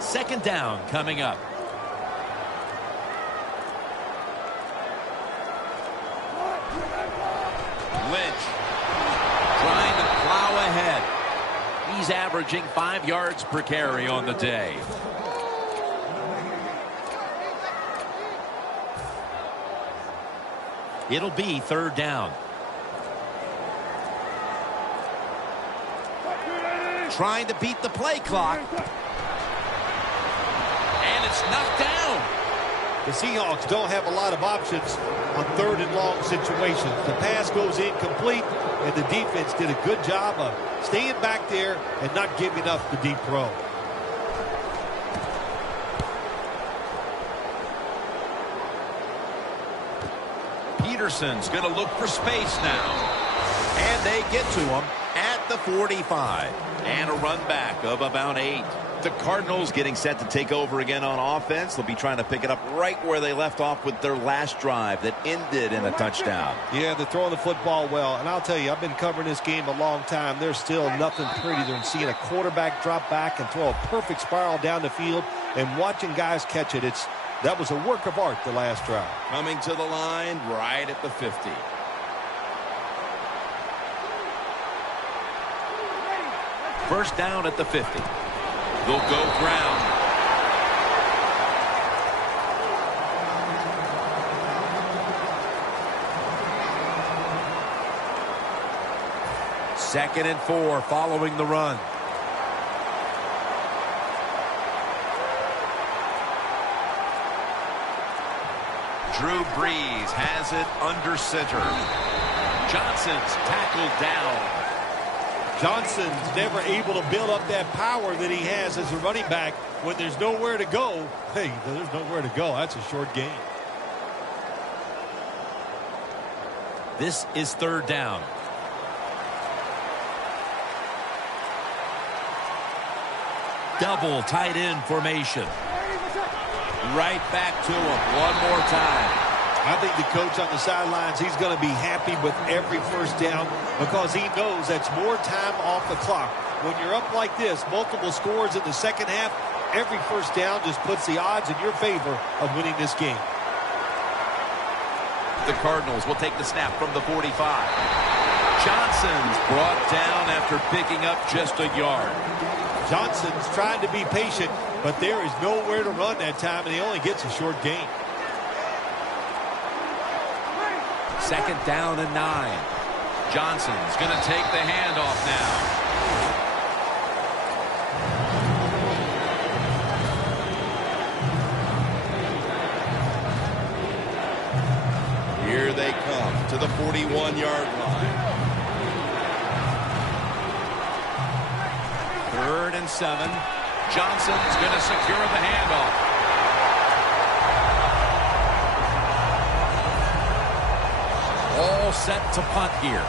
Second down coming up. Lynch trying to plow ahead. He's averaging 5 yards per carry on the day. It'll be third down. Trying to beat the play clock. And it's knocked down. The Seahawks don't have a lot of options on third and long situations. The pass goes incomplete, and the defense did a good job of staying back there and not giving up the deep throw. Peterson's going to look for space now. And they get to him at the 45. And a run back of about 8. The Cardinals getting set to take over again on offense. They'll be trying to pick it up right where they left off with their last drive that ended in a touchdown. Yeah, they're throwing the football well. And I'll tell you, I've been covering this game a long time. There's still nothing prettier than seeing a quarterback drop back and throw a perfect spiral down the field and watching guys catch it. That was a work of art the last drive. Coming to the line right at the 50. First down at the 50. They'll go ground. Second and 4 following the run. Drew Brees has it under center. Johnson's tackled down. Johnson's never able to build up that power that he has as a running back when there's nowhere to go. Hey, there's nowhere to go. That's a short game. This is third down. Double tight end formation. Right back to him one more time. I think the coach on the sidelines, he's going to be happy with every first down because he knows that's more time off the clock. When you're up like this, multiple scores in the second half, every first down just puts the odds in your favor of winning this game. The Cardinals will take the snap from the 45. Johnson's brought down after picking up just a yard. Johnson's trying to be patient, but there is nowhere to run that time, and he only gets a short gain. Second down and 9. Johnson's going to take the handoff now. Here they come to the 41-yard line. 3rd and 7. Johnson's going to secure the handoff. All set to punt here.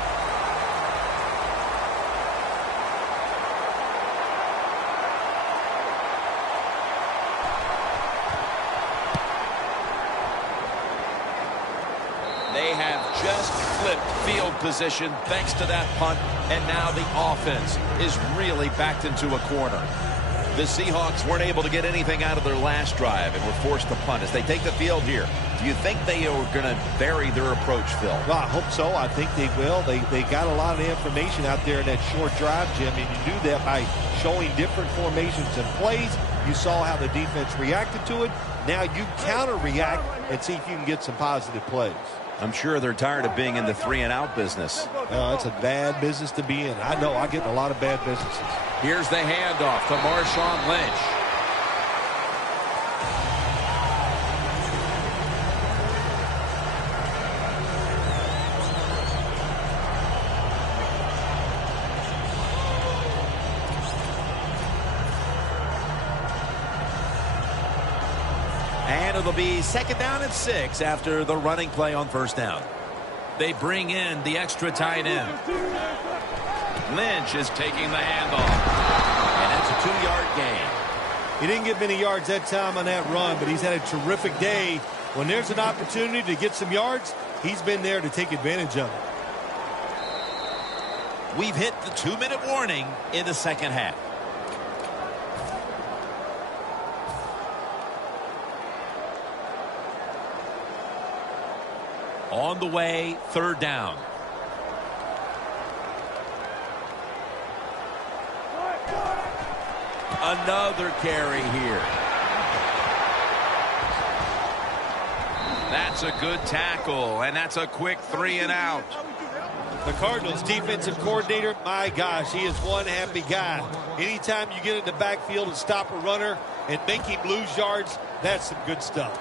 They have just flipped field position thanks to that punt, and now the offense is really backed into a corner. The Seahawks weren't able to get anything out of their last drive and were forced to punt as they take the field here. Do you think they are going to vary their approach, Phil? Well, I hope so. I think they will. They got a lot of information out there in that short drive, Jim, and you do that by showing different formations and plays. You saw how the defense reacted to it. Now you counter-react and see if you can get some positive plays. I'm sure they're tired of being in the 3-and-out business. It's a bad business to be in. I know I get in a lot of bad businesses. Here's the handoff to Marshawn Lynch. it'll be 2nd down and 6 after the running play on 1st down. They bring in the extra tight end. Lynch is taking the handoff. And that's a 2-yard gain. He didn't get many yards that time on that run, but he's had a terrific day. When there's an opportunity to get some yards, he's been there to take advantage of it. We've hit the 2-minute warning in the 2nd half. On the way, 3rd down. Another carry here. That's a good tackle, and that's a quick 3 and out. The Cardinals defensive coordinator, my gosh, he is one happy guy. Anytime you get in the backfield and stop a runner and make him lose yards, that's some good stuff.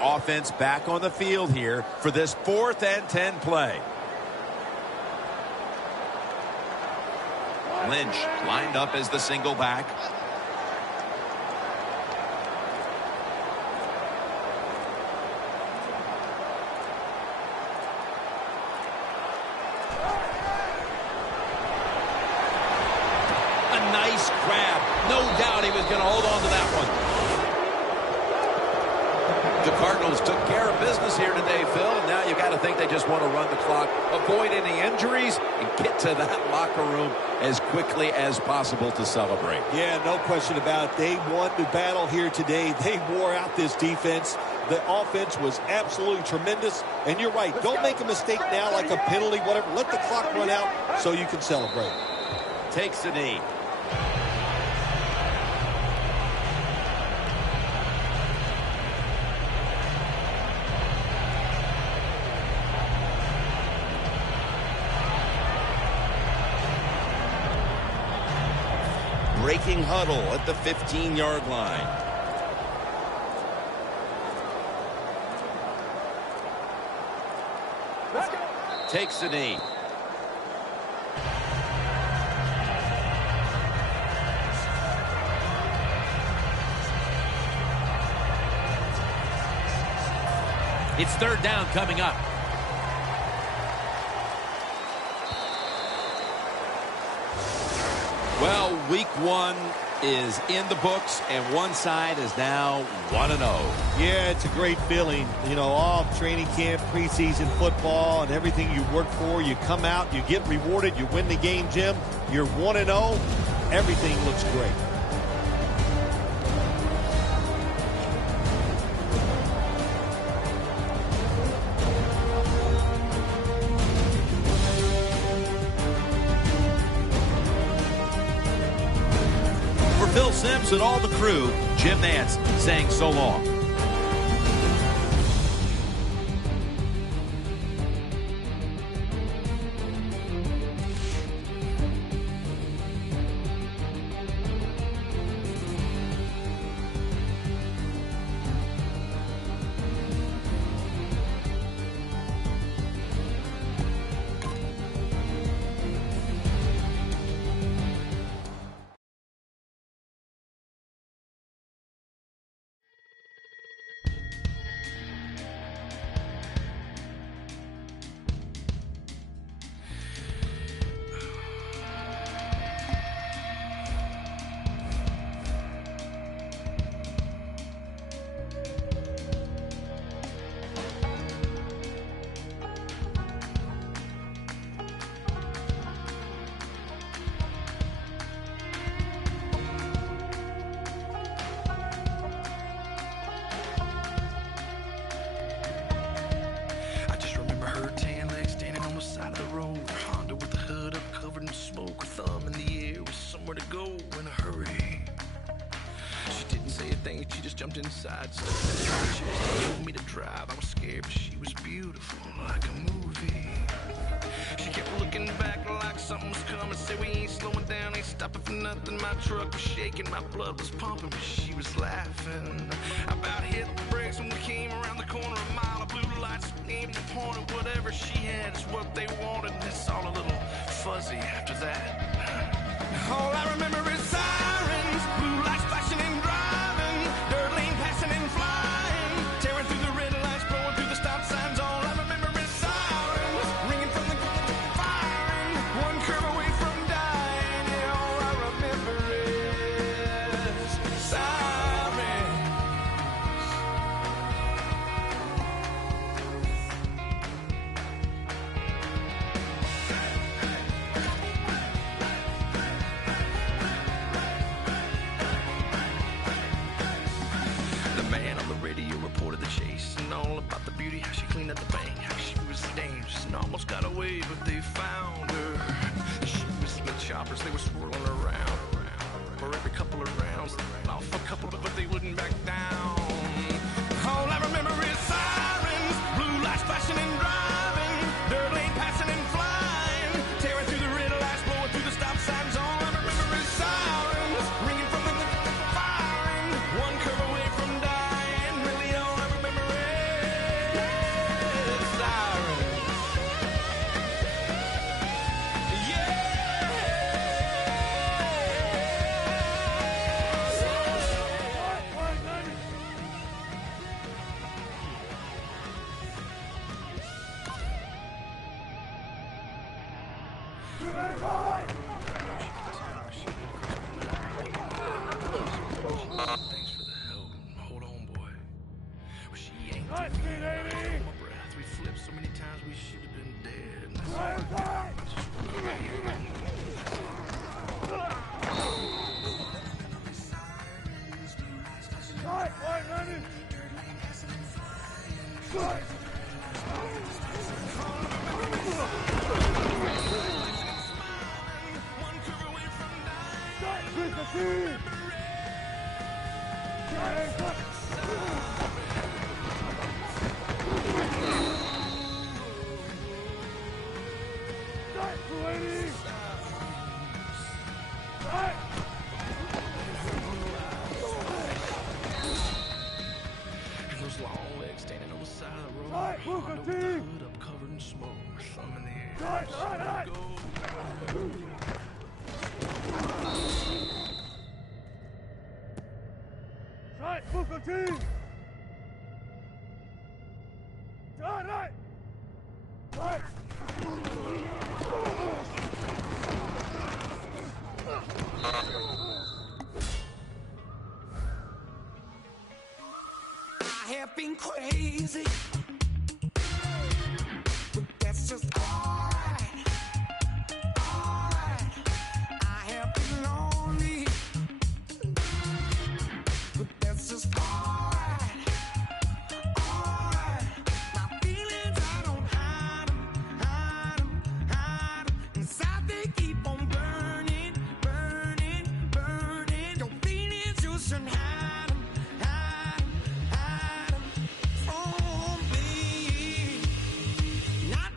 Offense back on the field here for this 4th and 10 play. Lynch lined up as the single back. A nice grab. No doubt he was going to hold on to that one. The Cardinals took care of business here today, Phil, and now you got to think they just want to run the clock, avoid any injuries, and get to that locker room as quickly as possible to celebrate. Yeah, no question about it. They won the battle here today. They wore out this defense. The offense was absolutely tremendous. And you're right. Don't make a mistake now like a penalty, whatever. Let the clock run out so you can celebrate. Takes the knee. Breaking huddle at the 15-yard line. Takes the knee. It's 3rd down coming up. Well, week 1 is in the books, and one side is now 1-0. Yeah, it's a great feeling. You know, all training camp, preseason football, and everything you work for, you come out, you get rewarded, you win the game, Jim. You're 1-0. Everything looks great. Phil Simms and all the crew, Jim Nantz saying so long. She just jumped inside, she told me to drive. I was scared, but she was beautiful, like a movie. She kept looking back like something was coming. Said we ain't slowing down, ain't stopping for nothing. My truck was shaking, my blood was pumping, but she was laughing. I about hit the brakes when we came around the corner. A mile of blue lights aimed disappointed. Whatever she had is what they wanted, and it's all a little fuzzy after that. All I remember is sirens, blue lights flashing and driving, dirt lane passing and flying, tearing through the red lights, blowing through the stop signs. All I remember is sirens, ringing from the firing, one curve away from dying. Yeah, all I remember is sirens. The man on the radio reported the chase and all about the beauty, how she cleaned up the bank, how she was dangerous and almost got away, but they found her. She was in the choppers, they were swirling around. For every couple of rounds, off a couple, but they wouldn't back down. All I remember is sirens, blue lights flashing and driving, dirt lane passing and flying, tearing through the red lights, blowing through the stop signs. All I remember is sirens, ringing from the firing, one curve away from dying. Really, all I remember is sirens. Thanks for the help. Hold on, boy. Well, she ain't my breath. We flipped so many times we should have been dead. One curve away from dying. And those long legs standing on the side of the road. Hood up covered in smoke, thumb in the air. Booker T! Right! Right! I have been crazy, but that's just alright. Alright. I have been lonely, but that's just alright. Alright. My feelings, I don't hide 'em, hide 'em, hide 'em. Inside they keep on burning, burning, burning. Your feelings, you shouldn't hide 'em, hide 'em, hide 'em from me. Not,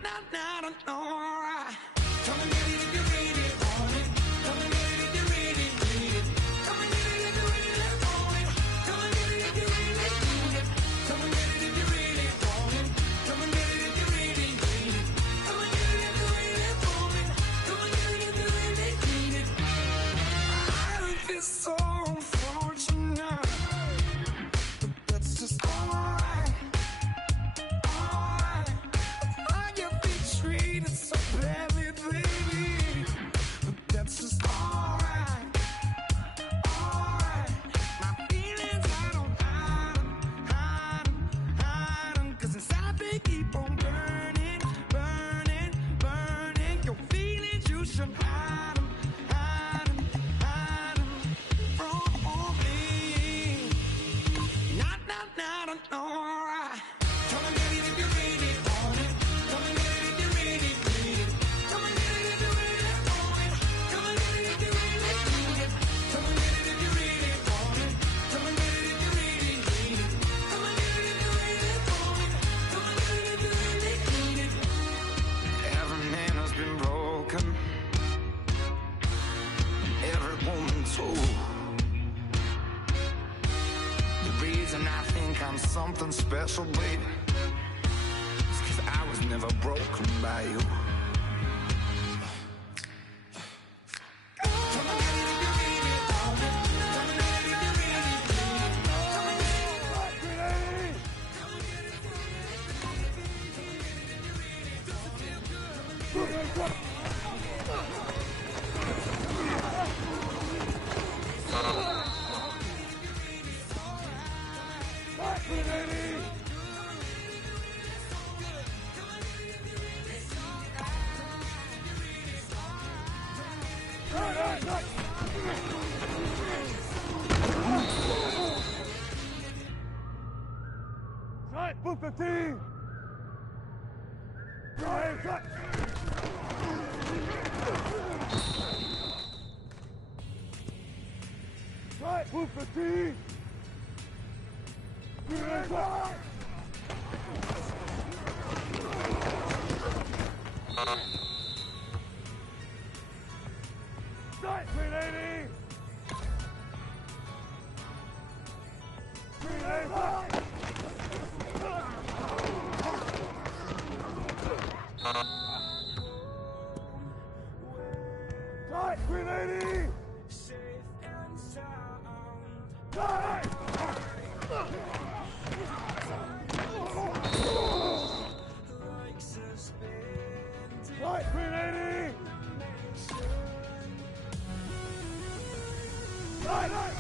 alright. Come and get it if you really want it. Come and get it if you really need it. Come and get it if you really want it. Come and get it if you really need it. Come and get it if you really want it. Come and get it if you really need it. Come and get it if you really want it. Come and get it if you really need it. Life is so unfortunate, but that's just alright. Alright. I get treated so badly, baby, but that's just alright. Alright. My feelings, I don't hide 'em, hide 'em, hide 'em. 'Cause inside they keep on burning, burning, burning. Your feelings, you should hide 'em, hide 'em, hide 'em from me. Not, alright. Come and get it if you really want it. Come and get it if you really need it. Come and get it if you really want it. Come and get it if you really need it. Come and get it if you really want it. Come and get it if you really need it. Come and get it if you really want it. Come and get it if you really need it. Every man has been broken, every woman too. The reason I think I'm something special, baby, is 'cause I was never broken by you. Right, move 15. Right, cut. Right, move 15. Right, cut. Right, 380. 380. Right, 380. Safe and sound. Right. Like suspended. Right, 380. Right, right.